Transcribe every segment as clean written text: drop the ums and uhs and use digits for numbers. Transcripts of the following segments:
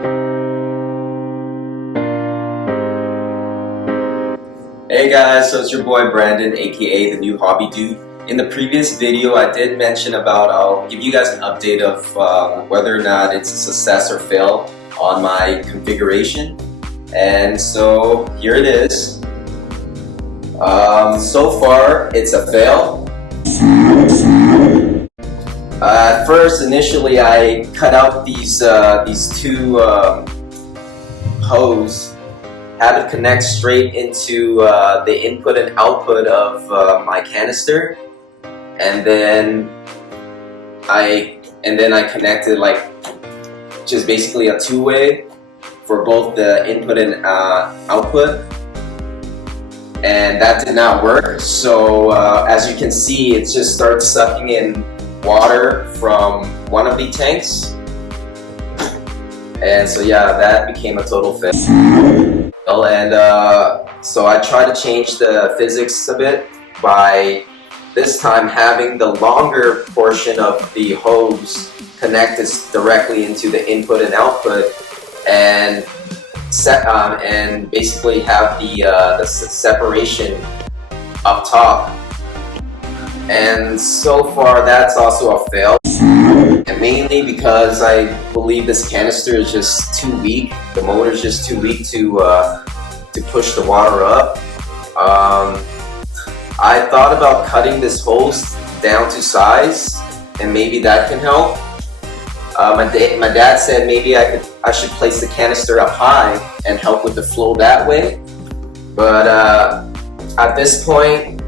Hey guys, so it's your boy Brandon, aka the new hobby dude. In the previous video I did mention about I'll give you guys an update of whether or not it's a success or fail on my configuration. And so here it is. So far it's a fail. At first, initially I cut out these two hose. Had it connect straight into the input and output of my canister, and then I connected like just basically a two-way for both the input and output, and that did not work. So as you can see, it just starts sucking in water from one of the tanks, and so yeah, that became a total fail. And so I tried to change the physics a bit by this time having the longer portion of the hose connected directly into the input and output, and basically have the separation up top. And so far that's also a fail, and mainly because I believe this canister is just too weak. The motor is just too weak to push the water up. I thought about cutting this hose down to size, and maybe that can help. My dad said maybe I should place the canister up high and help with the flow that way. But at this point,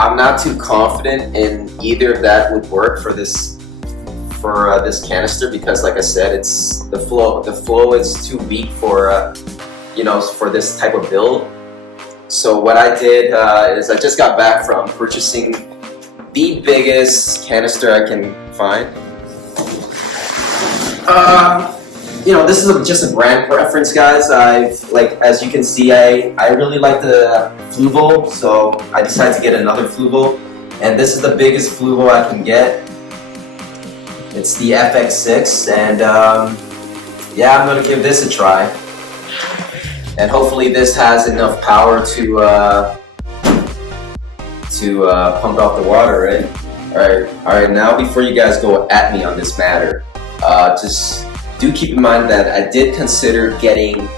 I'm not too confident in either of that would work for this canister, because like I said, it's the flow is too weak for for this type of build. So what I did is I just got back from purchasing the biggest canister I can find. This is just a brand preference, guys. As you can see, I really like the Fluval, so I decided to get another Fluval, and this is the biggest Fluval I can get. It's the FX6, and yeah, I'm gonna give this a try, and hopefully this has enough power to pump out the water, right? All right. Now, before you guys go at me on this matter, just do keep in mind that I did consider getting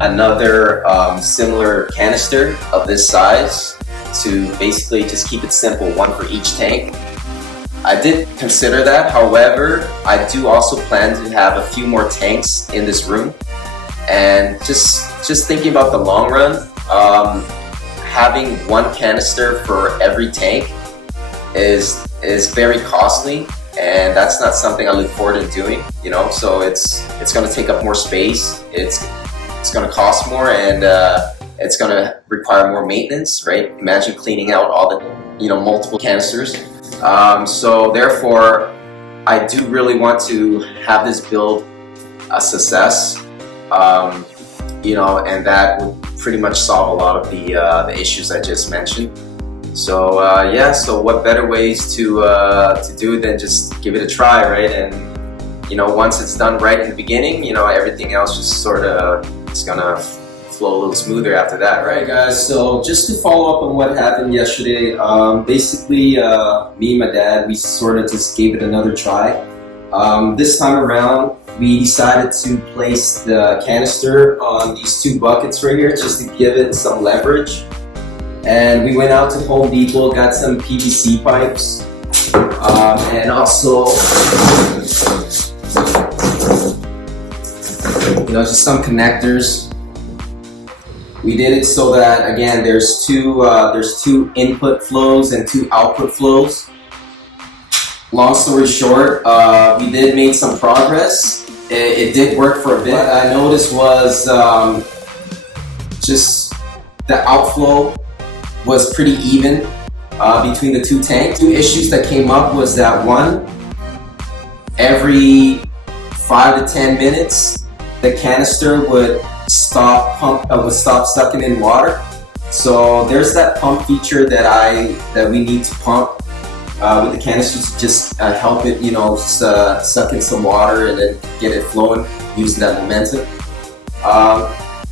another similar canister of this size to basically just keep it simple, one for each tank. I did consider that. However, I do also plan to have a few more tanks in this room, and just thinking about the long run, having one canister for every tank is very costly, and that's not something I look forward to doing, so it's going to take up more space, it's going to cost more, and it's going to require more maintenance, right? Imagine cleaning out all the multiple canisters. So therefore, I do really want to have this build a success, and that would pretty much solve a lot of the issues I just mentioned. So yeah, so what better ways to do it than just give it a try, right? And once it's done right in the beginning, everything else just sort of is gonna flow a little smoother after that, right, guys? So just to follow up on what happened yesterday, basically me and my dad, we sort of just gave it another try. This time around, we decided to place the canister on these two buckets right here just to give it some leverage. And we went out to Home Depot, got some PVC pipes, and also just some connectors. We did it so that, again, there's two input flows and two output flows. Long story short, we did make some progress. It did work for a bit. What I noticed was just the outflow was pretty even between the two tanks. Two issues that came up was that, one, every 5 to 10 minutes, the canister would stop sucking in water. So there's that pump feature that we need to pump with the canister to just help it, suck in some water and then get it flowing using that momentum.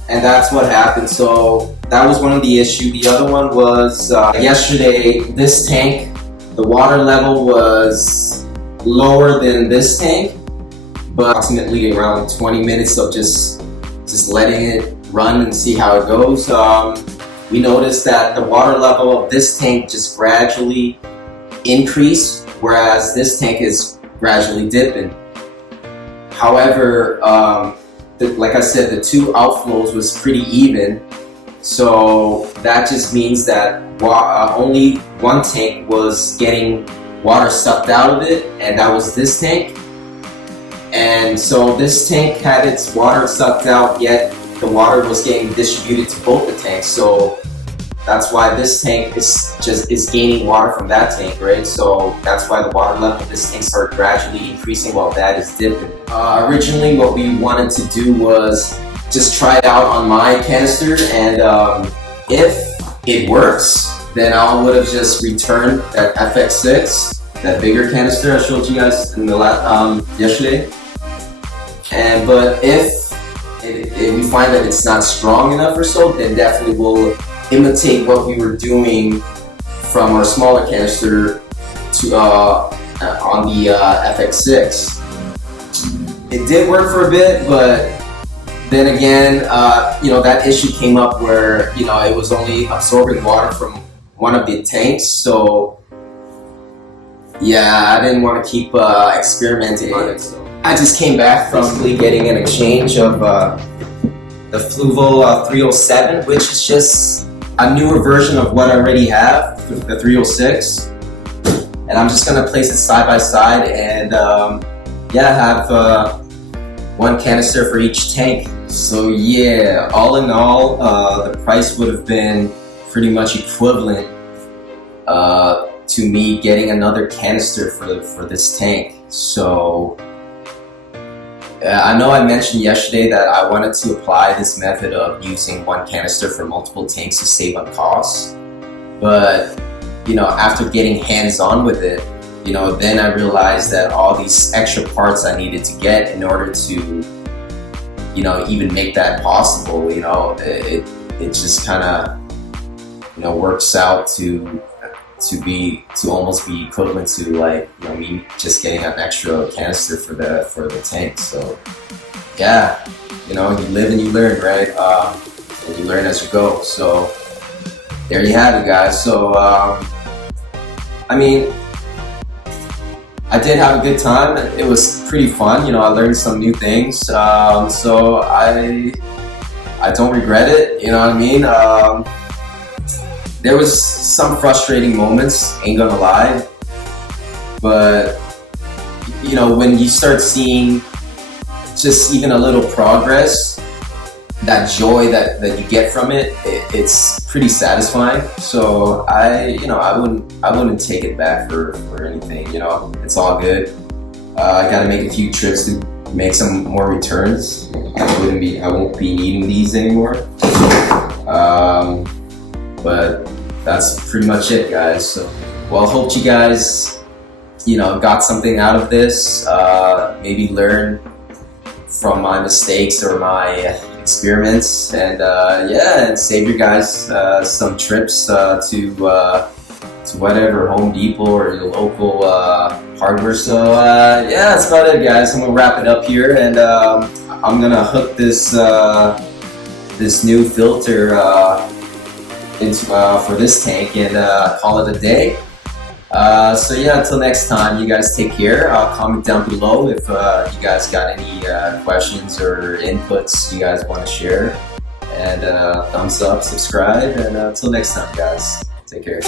And that's what happened. So that was one of the issues. The other one was yesterday, this tank, the water level was lower than this tank, but approximately around 20 minutes of just letting it run and see how it goes. We noticed that the water level of this tank just gradually increased, whereas this tank is gradually dipping. However, like I said, the two outflows was pretty even, so that just means that only one tank was getting water sucked out of it, and that was this tank. And so this tank had its water sucked out, yet the water was getting distributed to both the tanks. So that's why this tank is gaining water from that tank, right? So that's why the water level of this tank started gradually increasing while that is dipping. Originally, what we wanted to do was just try it out on my canister, and if it works, then I would have just returned that FX6, that bigger canister I showed you guys in the yesterday. But if we find that it's not strong enough or so, then definitely we'll imitate what we were doing from our smaller canister to on the FX6. It did work for a bit, but then again, that issue came up where it was only absorbing water from one of the tanks. So yeah, I didn't want to keep experimenting on it. So I just came back from getting an exchange of the Fluval 307, which is just a newer version of what I already have, the 306. And I'm just gonna place it side by side and have one canister for each tank. So yeah, all in all, the price would have been pretty much equivalent to me getting another canister for this tank. So I know I mentioned yesterday that I wanted to apply this method of using one canister for multiple tanks to save on costs, but after getting hands-on with it, then I realized that all these extra parts I needed to get in order to even make that possible, it just kind of works out to almost be equivalent to me just getting an extra canister for the tank. So yeah, you live and you learn, right? And you learn as you go. So there you have it, guys. So I did have a good time. It was pretty fun. I learned some new things. So I don't regret it. You know what I mean? There was some frustrating moments, ain't gonna lie, but when you start seeing just even a little progress, that joy that you get from it, it's pretty satisfying. So I wouldn't take it back for anything. It's all good. I gotta make a few trips to make some more returns. I won't be needing these anymore. But that's pretty much it, guys. So, well, hope you guys, got something out of this. Maybe learn from my mistakes or my experiments, and and save you guys some trips to whatever, Home Depot or your local hardware. So that's about it, guys. I'm gonna wrap it up here, and I'm gonna hook this new filter for this tank and call it a day. So yeah, until next time, you guys take care. Comment down below if you guys got any questions or inputs you guys want to share, and thumbs up, subscribe, and until next time, guys, take care.